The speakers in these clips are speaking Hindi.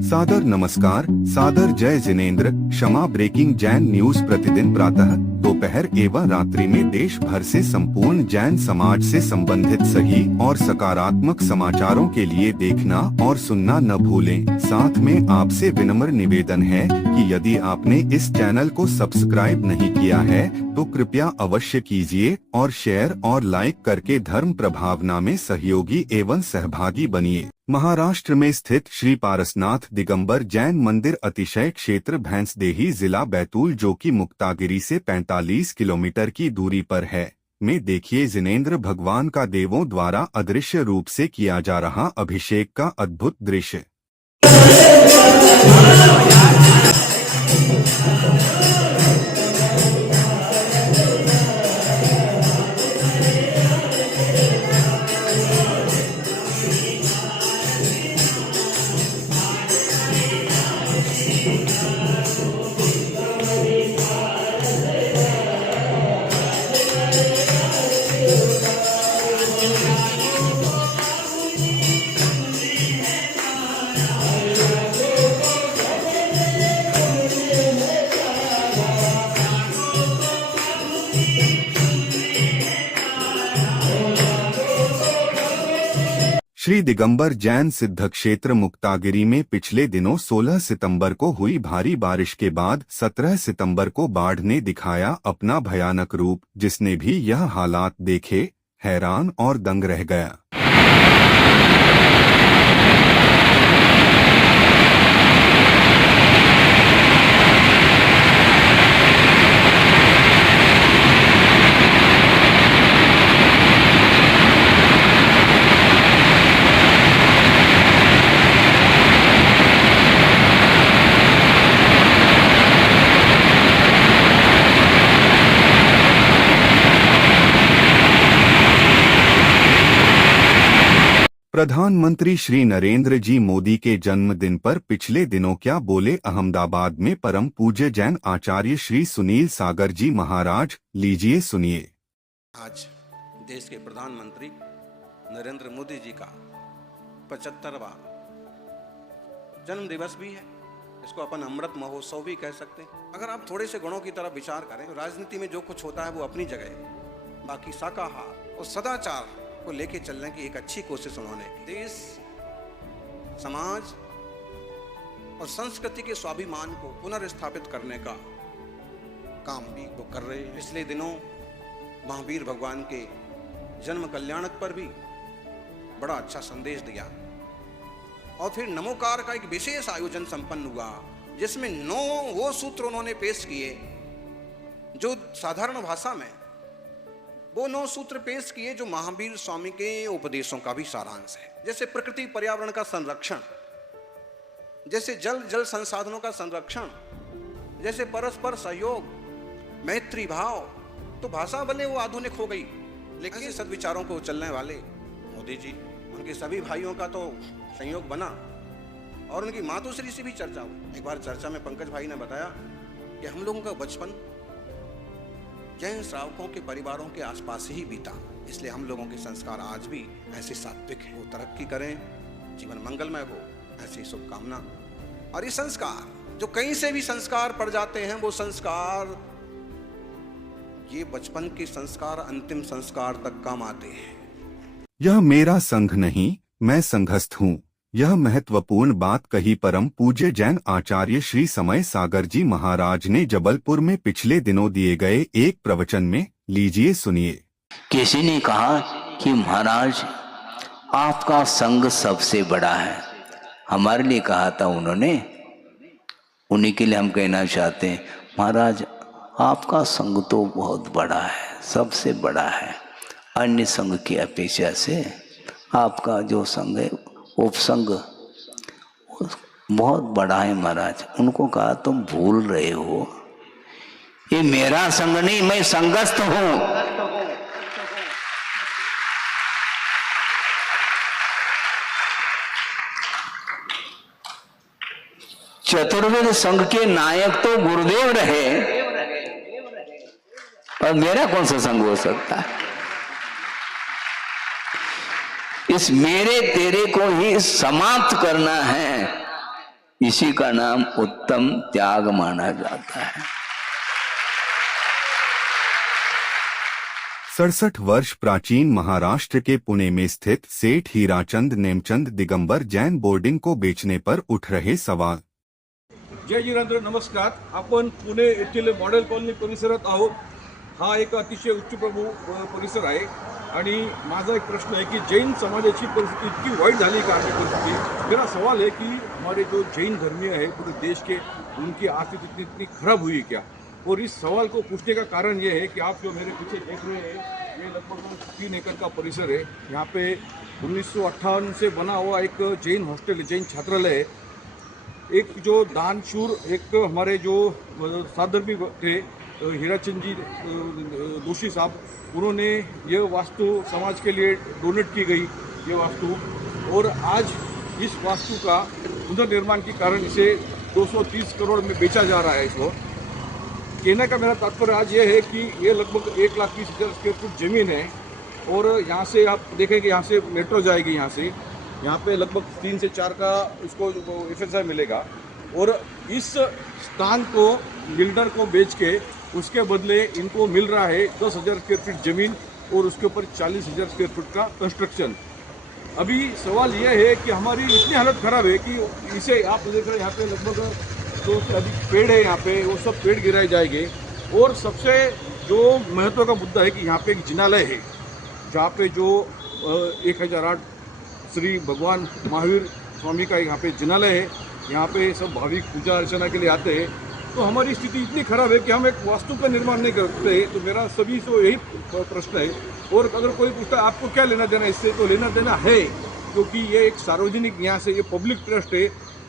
सादर नमस्कार, सादर जय जिनेंद्र। क्षमा ब्रेकिंग जैन न्यूज प्रतिदिन प्रातः दोपहर एवं रात्रि में देश भर से संपूर्ण जैन समाज से संबंधित सही और सकारात्मक समाचारों के लिए देखना और सुनना न भूलें। साथ में आपसे विनम्र निवेदन है कि यदि आपने इस चैनल को सब्सक्राइब नहीं किया है तो कृपया अवश्य कीजिए और शेयर और लाइक करके धर्म प्रभावना में सहयोगी एवं सहभागी बनिए। महाराष्ट्र में स्थित श्री पारसनाथ दिगंबर जैन मंदिर अतिशय क्षेत्र भैंसदेही जिला बैतूल जो कि मुक्तागिरी से 45 किलोमीटर की दूरी पर है में देखिए जिनेंद्र भगवान का देवों द्वारा अदृश्य रूप से किया जा रहा अभिषेक का अद्भुत दृश्य। श्री दिगंबर जैन सिद्ध क्षेत्र मुक्तागिरी में पिछले दिनों 16 सितंबर को हुई भारी बारिश के बाद 17 सितंबर को बाढ़ ने दिखाया अपना भयानक रूप, जिसने भी यह हालात देखे हैरान और दंग रह गया। प्रधानमंत्री श्री नरेंद्र जी मोदी के जन्मदिन पर पिछले दिनों क्या बोले अहमदाबाद में परम पूज्य जैन आचार्य श्री सुनील सागर जी महाराज, लीजिए सुनिए। आज देश के प्रधानमंत्री नरेंद्र मोदी जी का 75वां जन्म दिवस भी है। इसको अपन अमृत महोत्सव भी कह सकते हैं। अगर आप थोड़े से गुणों की तरफ विचार करें, राजनीति में जो कुछ होता है वो अपनी जगह है, बाकी शाकाहार और सदाचार को लेके चलने की एक अच्छी कोशिश उन्होंने की। देश, समाज और संस्कृति के स्वाभिमान को पुनर्स्थापित करने का काम भी वो कर रहे हैं। पिछले दिनों महावीर भगवान के जन्म कल्याणक पर भी बड़ा अच्छा संदेश दिया और फिर नमोकार का एक विशेष आयोजन संपन्न हुआ जिसमें 9 वो सूत्र उन्होंने पेश किए जो साधारण भाषा में वो 9 सूत्र पेश किए जो महावीर स्वामी के उपदेशों का भी सारांश है। जैसे प्रकृति पर्यावरण का संरक्षण, जैसे जल संसाधनों का संरक्षण, जैसे परस्पर सहयोग, मैत्री भाव। तो भाषा भले वो आधुनिक हो गई, लेकिन सद्विचारों को चलने वाले मोदी जी, उनके सभी भाइयों का तो संयोग बना और उनकी मातोश्री से भी चर्चा हुई। एक बार चर्चा में पंकज भाई ने बताया कि हम लोगों का बचपन जैन श्रावकों के परिवारों के आसपास ही बीता, इसलिए हम लोगों के संस्कार आज भी ऐसे सात्विक हैं। वो तरक्की करें, जीवन मंगलमय हो, ऐसी शुभकामना। और ये संस्कार जो कहीं से भी संस्कार पड़ जाते हैं, वो संस्कार, ये बचपन के संस्कार अंतिम संस्कार तक काम आते हैं। यह मेरा संघ नहीं, मैं संघस्थ हूँ, यह महत्वपूर्ण बात कही परम पूज्य जैन आचार्य श्री समय सागर जी महाराज ने जबलपुर में पिछले दिनों दिए गए एक प्रवचन में। लीजिए सुनिए। किसी ने कहा कि महाराज आपका संघ सबसे बड़ा है। हमारे लिए कहा था उन्होंने, उन्हीं के लिए हम कहना चाहते हैं, महाराज आपका संघ तो बहुत बड़ा है, सबसे बड़ा है। अन्य संघ की अपेक्षा से आपका जो संघ है, उपसंघ, बहुत बड़ा है महाराज। उनको कहा तुम भूल रहे हो, ये मेरा संघ नहीं, मैं संघस्थ हूं। चतुर्वेद संघ के नायक तो गुरुदेव रहे और मेरा कौन सा संघ हो सकता है? इस मेरे तेरे को ही समाप्त करना है इसी का नाम उत्तम त्याग माना जाता है। 67 वर्ष प्राचीन महाराष्ट्र के पुणे में स्थित सेठ हीराचंद नेमचंद दिगंबर जैन बोर्डिंग को बेचने पर उठ रहे सवाल। जय जिनेंद्र, नमस्कार। आपण पुणे येथील मॉडेल कॉलनी परिसरात आहोत। हा एक अतिशय उच्चप्रभू परिसर आहे आणि माझा एक प्रश्न है कि जैन समाजाची परिस्थिति इतनी वाईट झाली का आपकी परिस्थिति। मेरा सवाल है कि हमारे जो जैन धर्मीय है पूरे देश के, उनकी आर्थिक इतनी खराब हुई क्या। और इस सवाल को पूछने का कारण ये है कि आप जो मेरे पीछे देख रहे हैं, ये लगभग 3 एकड़ का परिसर है। यहाँ पे 1958 से बना हुआ एक जैन हॉस्टल, जैन छात्रालय है। एक जो दानशूर एक हमारे जो साधर्मी थे हीराचंद जी दोषी साहब, उन्होंने ये वास्तु समाज के लिए डोनेट की गई ये वास्तु, और आज इस वास्तु का पुनर्निर्माण के कारण इसे 230 करोड़ में बेचा जा रहा है। इसको कहने का मेरा तात्पर्य आज ये है कि ये लगभग 1,20,000 स्क्वायर फुट ज़मीन है, और यहाँ से आप देखेंगे यहाँ से मेट्रो जाएगी, यहाँ पे लगभग 3 से 4 का इसको FSI मिलेगा। और इस स्थान को बिल्डर को बेच के उसके बदले इनको मिल रहा है 10,000 स्क्वायर फीट ज़मीन और उसके ऊपर 40,000 स्क्वायर फुट का कंस्ट्रक्शन। अभी सवाल यह है कि हमारी इतनी हालत ख़राब है कि इसे आप देख रहे हैं यहाँ पे लगभग 2 से अधिक पेड़ है, यहाँ पे वो सब पेड़ गिराए जाएंगे। और सबसे जो महत्व का मुद्दा है कि यहाँ पे एक जिनालय है, जहाँ पे जो 1008 श्री भगवान महावीर स्वामी का यहाँ पे जिनालय है। यहाँ पे सब भाविक पूजा अर्चना के लिए आते हैं। तो हमारी स्थिति इतनी खराब है कि हम एक वास्तु का निर्माण नहीं करते। तो मेरा सभी से यही प्रश्न है। और अगर कोई पूछता है आपको क्या लेना देना इससे, तो लेना देना है, क्योंकि ये एक सार्वजनिक, यहाँ से ये पब्लिक ट्रस्ट है।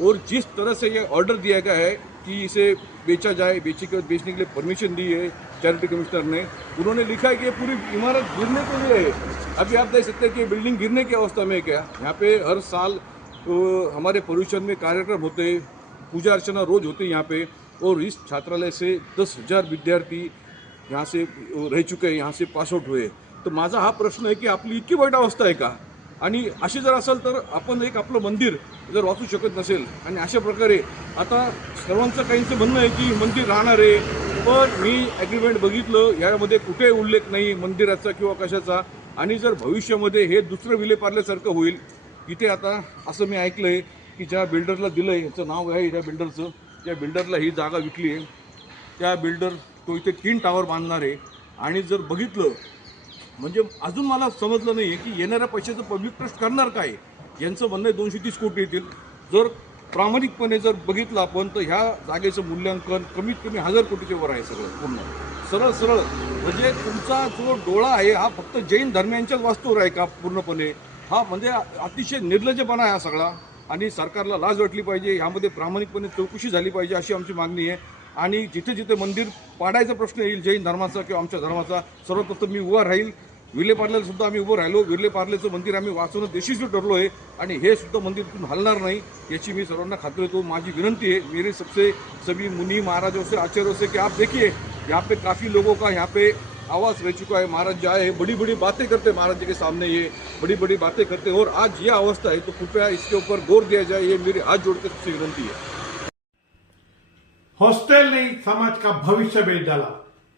और जिस तरह से ये ऑर्डर दिया गया है कि इसे बेचा जाए, बेचने के लिए परमिशन दी है चैरिटी कमिश्नर ने, उन्होंने लिखा है कि ये पूरी इमारत गिरने के लिए है। अभी आप देख सकते हैं कि बिल्डिंग गिरने की अवस्था में है क्या। यहाँ पे हर साल तो हमारे परिषद में कार्यक्रम होते हैं, पूजा अर्चना रोज होती है यहाँ पे। और इस छात्रालय से 10,000 विद्यार्थी यहाँ से रह चुके हैं, यहाँ से पास आउट हुए। तो माझा हा प्रश्न आहे की आपली इतकी वाईट अवस्था आहे का। आणि अशी जर असेल तर आपण एक आपलं मंदिर जर वाचू शकत नसेल, आणि अशा प्रकारे आता सर्वांचं काहींचं म्हणणं आहे की मंदिर राहणार आहे, पण मी ॲग्रीमेंट बघितलं, यामध्ये कुठे उल्लेख नाही मंदिराचा किंवा कशाचा। आणि जर भविष्यामध्ये हे दुसरं विलेपार्ल्यासारखं होईल, इथे आता असं मी ऐकलं आहे की ज्या बिल्डरला दिलं आहे, याचं नाव आहे त्या बिल्डरचं, त्या बिल्डरला ही जागा विकली आहे, त्या बिल्डर तो इथे 3 टावर बांधणार आहे। आणि जर बघितलं म्हणजे अजून मला समजलं नाही की येणाऱ्या पैशाचं पब्लिक ट्रस्ट करणार काय। यांचं म्हणणं आहे 230 कोटी येतील। जर प्रामाणिकपणे जर बघितलं आपण तर ह्या जागेचं मूल्यांकन कमीत कमी 1000 कोटीच्या वर आहे सगळं पूर्ण सरळ। म्हणजे तुमचा जो डोळा आहे हा फक्त जैन धर्मियांच्याच वास्तूवर आहे का पूर्णपणे। हा म्हणजे अतिशय निर्लज्जपणा आहे हा सगळा, आणि सरकारला लाज वाटली पाहिजे, यामध्ये प्रामाणिकपणे चौकशी झाली पाहिजे अशी आमची मागणी आहे। आणि जिथे जिथे मंदिर पाडायचा प्रश्न येईल जैन धर्माचा किंवा आमच्या धर्माचा, सर्वप्रथम मी उभा राहील। विलेपार्ल्याला सुद्धा आम्ही उभं राहिलो, विलेपार्ल्याचं मंदिर आम्ही वाचवणं देशीशी ठरलो आहे, आणि हे सुद्धा मंदिर तिथून हलणार नाही याची मी सर्वांना खात्री देतो। माझी विनंती है मेरे सबसे सभी मुनि महाराजों से, आचार्यों से कि आप देखिए यहाँ पे काफ़ी लोगों का यहाँ पे आवाज़ रह चुका है। महाराज जी आए बड़ी बड़ी बातें करते, महाराज जी के सामने ये बड़ी बड़ी बातें करते, और आज ये अवस्था है। तो कृपया इसके ऊपर गौर दिया जाए, ये मेरी हाथ जोड़ कर सबसे विनंती है। हॉस्टेल ने समाज का भविष्य बेच डाला।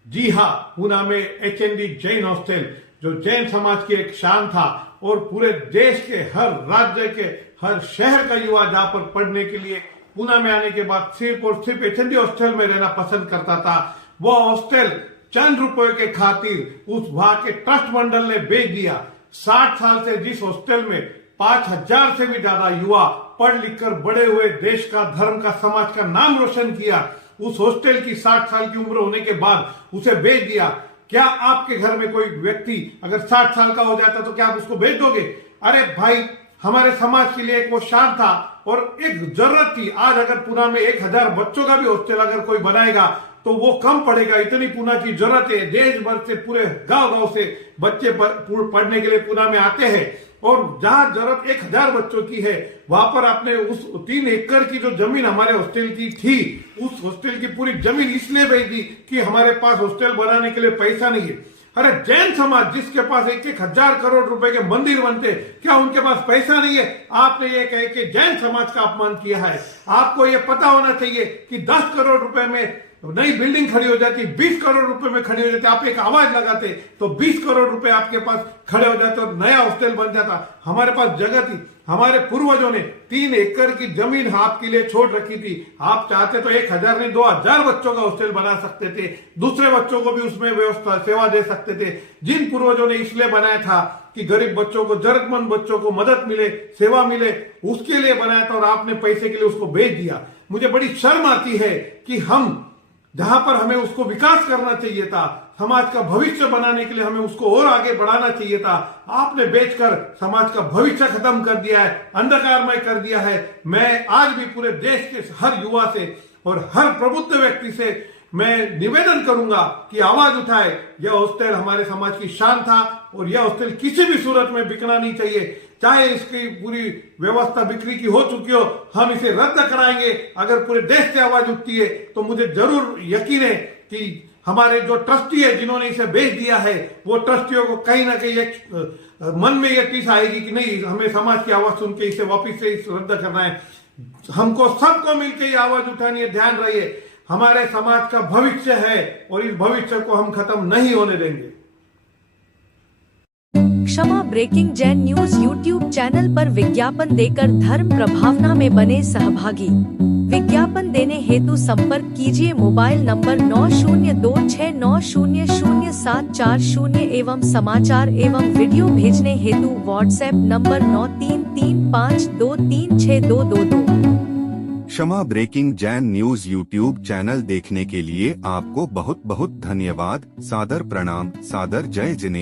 जी हाँ, पूना में HND जैन हॉस्टल जो जैन समाज की एक शान था, और पूरे देश के हर राज्य के हर शहर का युवा जहां पर पढ़ने के लिए पूना में आने के बाद सिर्फ और सिर्फ HND हॉस्टल में रहना पसंद करता था, वो हॉस्टल चंद रुपए के खातिर उस वहां के ट्रस्ट मंडल ने बेच दिया। 60 साल से जिस हॉस्टल में 5,000 से भी ज्यादा युवा पढ़ लिख कर बड़े हुए, देश का, धर्म का, समाज का नाम रोशन किया, उस हॉस्टल की 60 साल की उम्र होने के बाद उसे बेच दिया। क्या आपके घर में कोई व्यक्ति अगर 60 साल का हो जाता तो क्या आप उसको बेच दोगे? अरे भाई, हमारे समाज के लिए एक वो शान था और एक जरूरत थी। आज अगर पूना में 1,000 बच्चों का भी हॉस्टल अगर कोई बनाएगा तो वो कम पड़ेगा, इतनी पूना की जरूरत है। देश भर से, पूरे गांव से बच्चे पढ़ने के लिए पूना में आते हैं, और जहां जरूरत 1,000 बच्चों की है, वहां पर आपने उस 3 एकड़ की जो जमीन हमारे हॉस्टल की थी, उस हॉस्टल की पूरी जमीन इसलिए बेच दी कि हमारे पास हॉस्टल बनाने के लिए पैसा नहीं है। अरे जैन समाज जिसके पास 1,000 करोड़ रुपए के मंदिर बनते, क्या उनके पास पैसा नहीं है? आपने ये कहे कि जैन समाज का अपमान किया है। आपको ये पता होना चाहिए कि 10 करोड़ रुपए में नई बिल्डिंग खड़ी हो जाती, 20 करोड़ रुपए में खड़ी हो जाती, आप एक आवाज लगाते तो 20 करोड़ रुपए आपके पास खड़े हो जाते और नया हॉस्टल बन जाता। हमारे पास जगह थी, हमारे पूर्वजों ने 3 एकड़ की जमीन आपके लिए छोड़ रखी थी। आप चाहते तो 1,000 नहीं 2,000 बच्चों का हॉस्टल बना सकते थे, दूसरे बच्चों को भी उसमें व्यवस्था सेवा दे सकते थे। जिन पूर्वजों ने इसलिए बनाया था कि गरीब बच्चों को, जरूरतमंद बच्चों को मदद मिले, सेवा मिले, उसके लिए बनाया था और आपने पैसे के लिए उसको बेच दिया। मुझे बड़ी शर्म आती है कि हम जहां पर हमें उसको विकास करना चाहिए था, समाज का भविष्य बनाने के लिए हमें उसको और आगे बढ़ाना चाहिए था, आपने बेचकर समाज का भविष्य खत्म कर दिया है, अंधकारमय कर दिया है। मैं आज भी पूरे देश के हर युवा से और हर प्रबुद्ध व्यक्ति से मैं निवेदन करूंगा कि आवाज उठाए। यह हॉस्टल हमारे समाज की शान था और यह हॉस्टल किसी भी सूरत में बिकना नहीं चाहिए। चाहे इसकी पूरी व्यवस्था बिक्री की हो चुकी हो, हम इसे रद्द कराएंगे। अगर पूरे देश से आवाज उठती है तो मुझे जरूर यकीन है कि हमारे जो ट्रस्टी है जिन्होंने इसे बेच दिया है, वो ट्रस्टियों को कहीं ना कहीं एक मन में यह टीस आएगी कि नहीं, हमें समाज की आवाज सुन के इसे वापिस से रद्द करना है। हमको सबको मिलकर ये आवाज उठानी है। ध्यान रहिए, हमारे समाज का भविष्य है और इस भविष्य को हम खत्म नहीं होने देंगे। Kshama breaking Jain news YouTube channel पर विज्ञापन देकर धर्म प्रभावना में बने सहभागी। विज्ञापन देने हेतु संपर्क कीजिए मोबाइल नंबर 9026900740 एवं समाचार एवं वीडियो भेजने हेतु WhatsApp number 9335236222। Kshama breaking Jain news YouTube channel देखने के लिए आपको बहुत बहुत धन्यवाद। सादर प्रणाम, सादर जय जिनेंद्र।